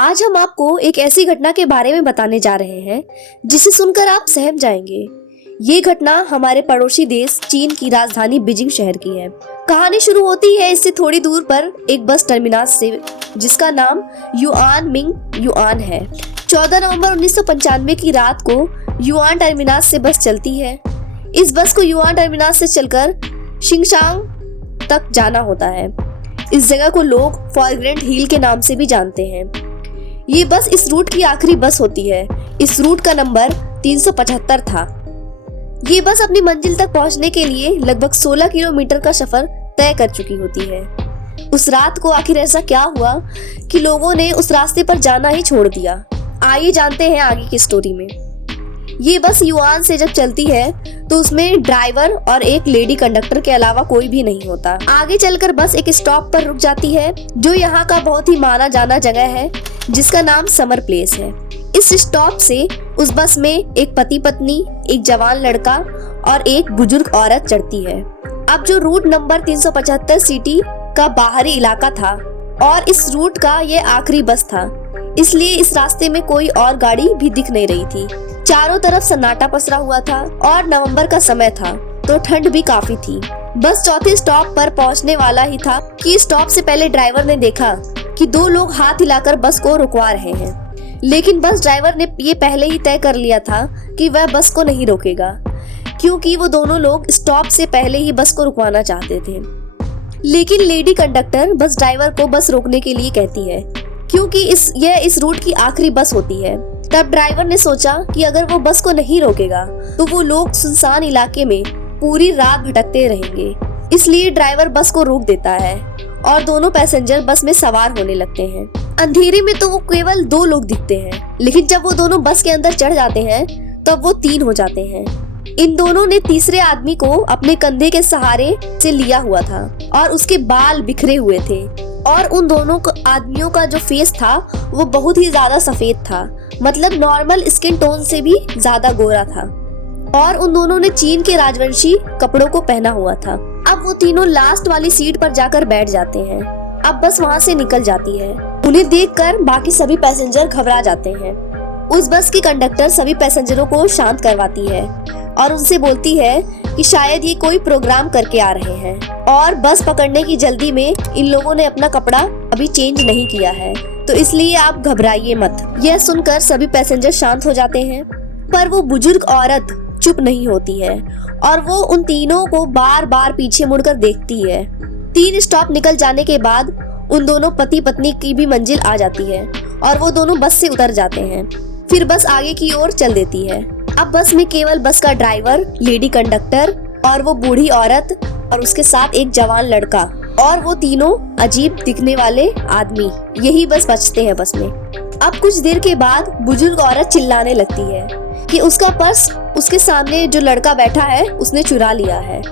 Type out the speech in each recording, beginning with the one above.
आज हम आपको एक ऐसी घटना के बारे में बताने जा रहे हैं जिसे सुनकर आप सहम जाएंगे। ये घटना हमारे पड़ोसी देश चीन की राजधानी बीजिंग शहर की है। कहानी शुरू होती है इससे थोड़ी दूर पर एक बस टर्मिनस से, जिसका नाम युआन मिंग युआन है। 14 नवंबर 1995 की रात को युआन टर्मिनस से बस चलती है। इस बस को युआन टर्मिनस से चलकर शिंगशांग तक जाना होता है। इस जगह को लोग फॉरग्रेंट हिल के नाम से भी जानते हैं। ये बस इस रूट की आखिरी बस होती है। इस रूट का नंबर 375 था। ये बस अपनी मंजिल तक पहुंचने के लिए लगभग 16 किलोमीटर का सफर तय कर चुकी होती है। उस रात को आखिर ऐसा क्या हुआ कि लोगों ने उस रास्ते पर जाना ही छोड़ दिया। आइए जानते हैं आगे की स्टोरी में। ये बस युआन से जब चलती है तो उसमें ड्राइवर और एक लेडी कंडक्टर के अलावा कोई भी नहीं होता। आगे चलकर बस एक स्टॉप पर रुक जाती है जो यहाँ का बहुत ही माना जाना जगह है, जिसका नाम समर प्लेस है। इस स्टॉप से उस बस में एक पति पत्नी, एक जवान लड़का और एक बुजुर्ग औरत चढ़ती है। अब जो रूट नंबर 375 सिटी का बाहरी इलाका था और इस रूट का ये आखिरी बस था, इसलिए इस रास्ते में कोई और गाड़ी भी दिख नहीं रही थी। चारों तरफ सन्नाटा पसरा हुआ था और नवंबर का समय था तो ठंड भी काफी थी। बस चौथे स्टॉप पर पहुंचने वाला ही था कि स्टॉप से पहले ड्राइवर ने देखा कि दो लोग हाथ हिलाकर बस को रुकवा रहे हैं, लेकिन बस ड्राइवर ने ये पहले ही तय कर लिया था कि वह बस को नहीं रोकेगा, क्योंकि वो दोनों लोग स्टॉप से पहले ही बस को रुकवाना चाहते थे। लेकिन लेडी कंडक्टर बस ड्राइवर को बस रोकने के लिए कहती है, क्योंकि यह इस रूट की आखिरी बस होती है। तब ड्राइवर ने सोचा कि अगर वो बस को नहीं रोकेगा तो वो लोग सुनसान इलाके में पूरी रात भटकते रहेंगे। इसलिए ड्राइवर बस को रोक देता है और दोनों पैसेंजर बस में सवार होने लगते हैं। अंधेरे में तो वो केवल दो लोग दिखते हैं, लेकिन जब वो दोनों बस के अंदर चढ़ जाते हैं तब वो 3 हो जाते हैं। इन दोनों ने तीसरे आदमी को अपने कंधे के सहारे से लिया हुआ था और उसके बाल बिखरे हुए थे और उन दोनों आदमियों का जो फेस था वो बहुत ही ज्यादा सफेद था, मतलब नॉर्मल स्किन टोन से भी ज्यादा गोरा था। और उन दोनों ने चीन के राजवंशी कपड़ों को पहना हुआ था। अब वो तीनों लास्ट वाली सीट पर जाकर बैठ जाते हैं। अब बस वहाँ से निकल जाती है। उन्हें देखकर बाकी सभी पैसेंजर घबरा जाते हैं। उस बस की कंडक्टर सभी पैसेंजरों को शांत करवाती है और उनसे बोलती है कि शायद ये कोई प्रोग्राम करके आ रहे हैं और बस पकड़ने की जल्दी में इन लोगों ने अपना कपड़ा अभी चेंज नहीं किया है, तो इसलिए आप घबराइए मत। यह सुनकर सभी पैसेंजर शांत हो जाते हैं, पर वो बुजुर्ग औरत चुप नहीं होती है और वो उन तीनों को बार बार पीछे मुड़कर देखती है। 3 स्टॉप निकल जाने के बाद उन दोनों पति पत्नी की भी मंजिल आ जाती है और वो दोनों बस से उतर जाते हैं। फिर बस आगे की ओर चल देती है। अब बस में केवल बस का ड्राइवर, लेडी कंडक्टर और वो बूढ़ी औरत और उसके साथ एक जवान लड़का और वो तीनों अजीब दिखने वाले आदमी, यही बस बचते हैं बस में। अब कुछ देर के बाद बुजुर्ग औरत चिल्लाने लगती है कि उसका पर्स उसके सामने जो लड़का बैठा है उसने चुरा लिया है,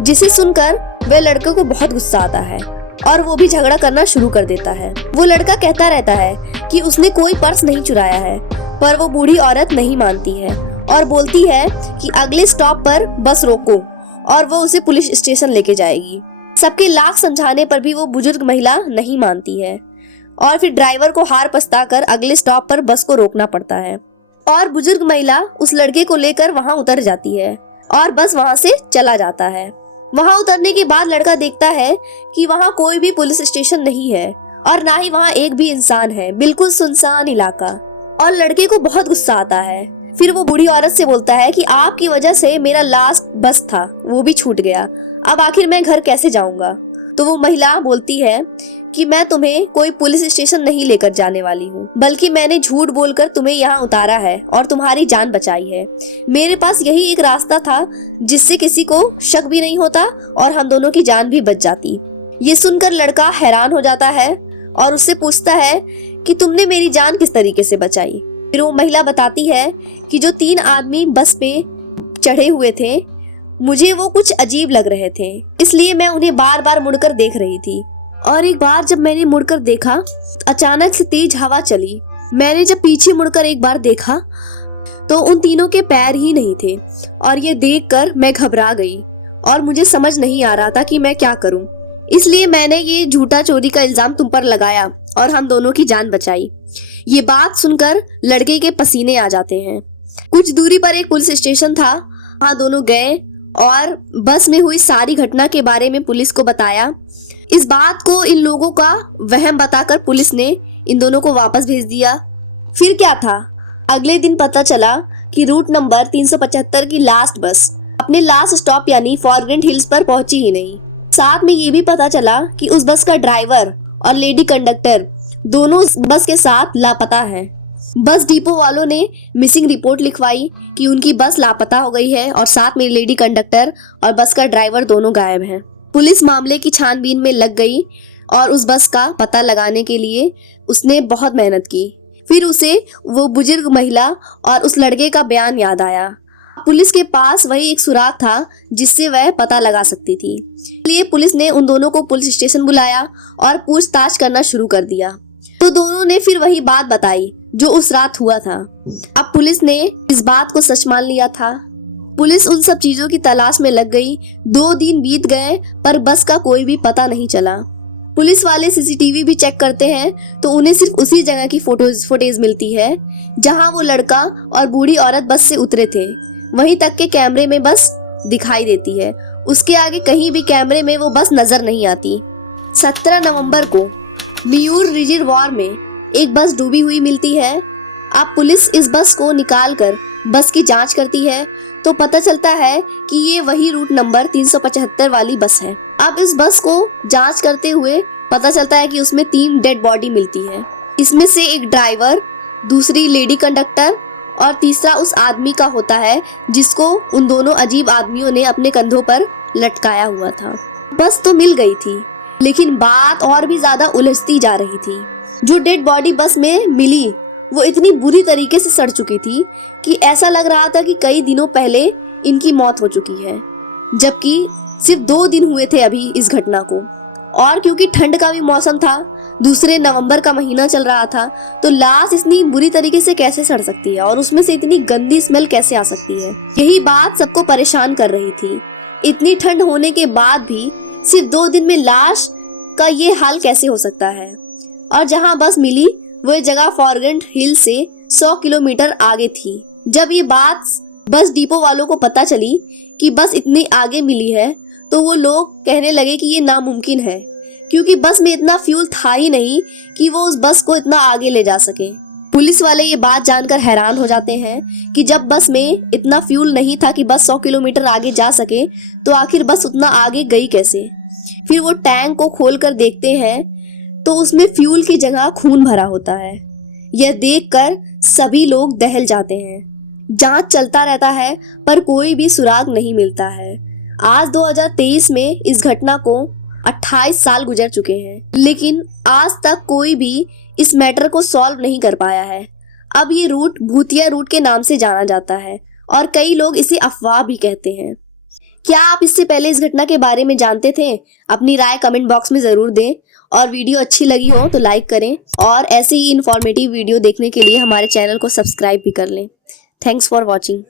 जिसे सुनकर वह लड़के को बहुत गुस्सा आता है और वो भी झगड़ा करना शुरू कर देता है। वो लड़का कहता रहता है कि उसने कोई पर्स नहीं चुराया है, पर वो बूढ़ी औरत नहीं मानती है और बोलती है कि अगले स्टॉप पर बस रोको और वो उसे पुलिस स्टेशन लेके जाएगी। सबके लाख समझाने पर भी वो बुजुर्ग महिला नहीं मानती है और फिर ड्राइवर को हार पछताकर अगले स्टॉप पर बस को रोकना पड़ता है और बुजुर्ग महिला उस लड़के को लेकर वहां उतर जाती है और बस वहां से चला जाता है। वहां उतरने के बाद लड़का देखता है कि वहां कोई भी पुलिस स्टेशन नहीं है और ना ही वहां एक भी इंसान है, बिल्कुल सुनसान इलाका, और लड़के को बहुत गुस्सा आता है। फिर वो बूढ़ी औरत से बोलता है कि आपकी वजह से मेरा लास्ट बस था वो भी छूट गया, अब आखिर मैं घर कैसे जाऊंगा। तो वो महिला बोलती है कि मैं तुम्हें कोई पुलिस स्टेशन नहीं लेकर जाने वाली हूँ, बल्कि मैंने झूठ बोलकर तुम्हें यहाँ उतारा है और तुम्हारी जान बचाई है। मेरे पास यही एक रास्ता था जिससे किसी को शक भी नहीं होता और हम दोनों की जान भी बच जाती। ये सुनकर लड़का हैरान हो जाता है और उससे पूछता है कि तुमने मेरी जान किस तरीके से बचाई। फिर वो महिला बताती है कि जो 3 आदमी बस पे चढ़े हुए थे, मुझे वो कुछ अजीब लग रहे थे, इसलिए मैं उन्हें बार बार मुड़कर देख रही थी। और एक बार जब मैंने मुड़कर देखा, अचानक से तेज हवा चली। मैंने जब पीछे मुड़कर एक बार देखा तो उन तीनों के पैर ही नहीं थे और ये देखकर मैं घबरा गई और मुझे समझ नहीं आ रहा था कि मैं क्या करूं। इसलिए मैंने ये झूठा चोरी का इल्जाम तुम पर लगाया और हम दोनों की जान बचाई। ये बात सुनकर लड़के के पसीने आ जाते हैं। कुछ दूरी पर एक पुलिस स्टेशन था, वहाँ दोनों गए और बस में हुई सारी घटना के बारे में पुलिस को बताया। इस बात को इन लोगों का वहम बताकर पुलिस ने इन दोनों को वापस भेज दिया। फिर क्या था, अगले दिन पता चला कि रूट नंबर 375 की लास्ट बस अपने लास्ट स्टॉप यानी फॉरग्रेंट हिल्स पर पहुंची ही नहीं। साथ में ये भी पता चला कि उस बस का ड्राइवर और लेडी कंडक्टर दोनों बस के साथ लापता है। बस डिपो वालों ने मिसिंग रिपोर्ट लिखवाई कि उनकी बस लापता हो गई है और साथ में लेडी कंडक्टर और बस का ड्राइवर दोनों गायब हैं। पुलिस मामले की छानबीन में लग गई और उस बस का पता लगाने के लिए उसने बहुत मेहनत की। फिर उसे वो बुजुर्ग महिला और उस लड़के का बयान याद आया। पुलिस के पास वही एक सुराग था जिससे वह पता लगा सकती थी। इसलिए पुलिस ने उन दोनों को पुलिस स्टेशन बुलाया और पूछताछ करना शुरू कर दिया। तो दोनों ने फिर वही बात बताई जो उस रात हुआ था। अब पुलिस ने इस बात को सच मान लिया था। पुलिस उन सब चीजों की तलाश में लग गई। 2 दिन बीत गए पर बस का कोई भी पता नहीं चला। पुलिस वाले सीसीटीवी भी चेक करते हैं तो उन्हें सिर्फ उसी जगह की फुटेज मिलती है जहां वो लड़का और बूढ़ी औरत बस से उतरे थे। वहीं तक के कैमरे में बस दिखाई देती है, उसके आगे कहीं भी कैमरे में वो बस नजर नहीं आती। 17 नवंबर को मियूर रिजर्वॉयर में एक बस डूबी हुई मिलती है। अब पुलिस इस बस को निकाल कर बस की जांच करती है तो पता चलता है कि ये वही रूट नंबर 375 वाली बस है। अब इस बस को जांच करते हुए पता चलता है कि उसमें 3 डेड बॉडी मिलती है। इसमें से एक ड्राइवर, दूसरी लेडी कंडक्टर और तीसरा उस आदमी का होता है जिसको उन दोनों अजीब आदमियों ने अपने कंधों पर लटकाया हुआ था। बस तो मिल गई थी लेकिन बात और भी ज्यादा उलझती जा रही थी। जो डेड बॉडी बस में मिली वो इतनी बुरी तरीके से सड़ चुकी थी कि ऐसा लग रहा था कि कई दिनों पहले इनकी मौत हो चुकी है, जबकि सिर्फ 2 दिन हुए थे अभी इस घटना को। और क्योंकि ठंड का भी मौसम था, 2 नवंबर का महीना चल रहा था, तो लाश इतनी बुरी तरीके से कैसे सड़ सकती है और उसमें से इतनी गंदी स्मेल कैसे आ सकती है। यही बात सबको परेशान कर रही थी। इतनी ठंड होने के बाद भी सिर्फ 2 दिन में लाश का ये हाल कैसे हो सकता है। और जहां बस मिली वो जगह फॉरग्रेंट हिल से 100 किलोमीटर आगे थी। जब ये बात बस डिपो वालों को पता चली कि बस इतनी आगे मिली है तो वो लोग कहने लगे कि ये नामुमकिन है, क्योंकि बस में इतना फ्यूल था ही नहीं कि वो उस बस को इतना आगे ले जा सके। पुलिस वाले ये बात जानकर हैरान हो जाते हैं कि जब बस में इतना फ्यूल नहीं था कि बस 100 किलोमीटर आगे जा सके तो आखिर बस उतना आगे गई कैसे। फिर वो टैंक को खोल कर देखते हैं तो उसमें फ्यूल की जगह खून भरा होता है। यह देखकर सभी लोग दहल जाते हैं। जांच चलता रहता है पर कोई भी सुराग नहीं मिलता है। आज 2023 में इस घटना को 28 साल गुजर चुके हैं, लेकिन आज तक कोई भी इस मैटर को सॉल्व नहीं कर पाया है। अब ये रूट भूतिया रूट के नाम से जाना जाता है और कई लोग इसे अफवाह भी कहते हैं। क्या आप इससे पहले इस घटना के बारे में जानते थे? अपनी राय कमेंट बॉक्स में जरूर दें और वीडियो अच्छी लगी हो तो लाइक करें और ऐसे ही इंफॉर्मेटिव वीडियो देखने के लिए हमारे चैनल को सब्सक्राइब भी कर लें। Thanks for watching.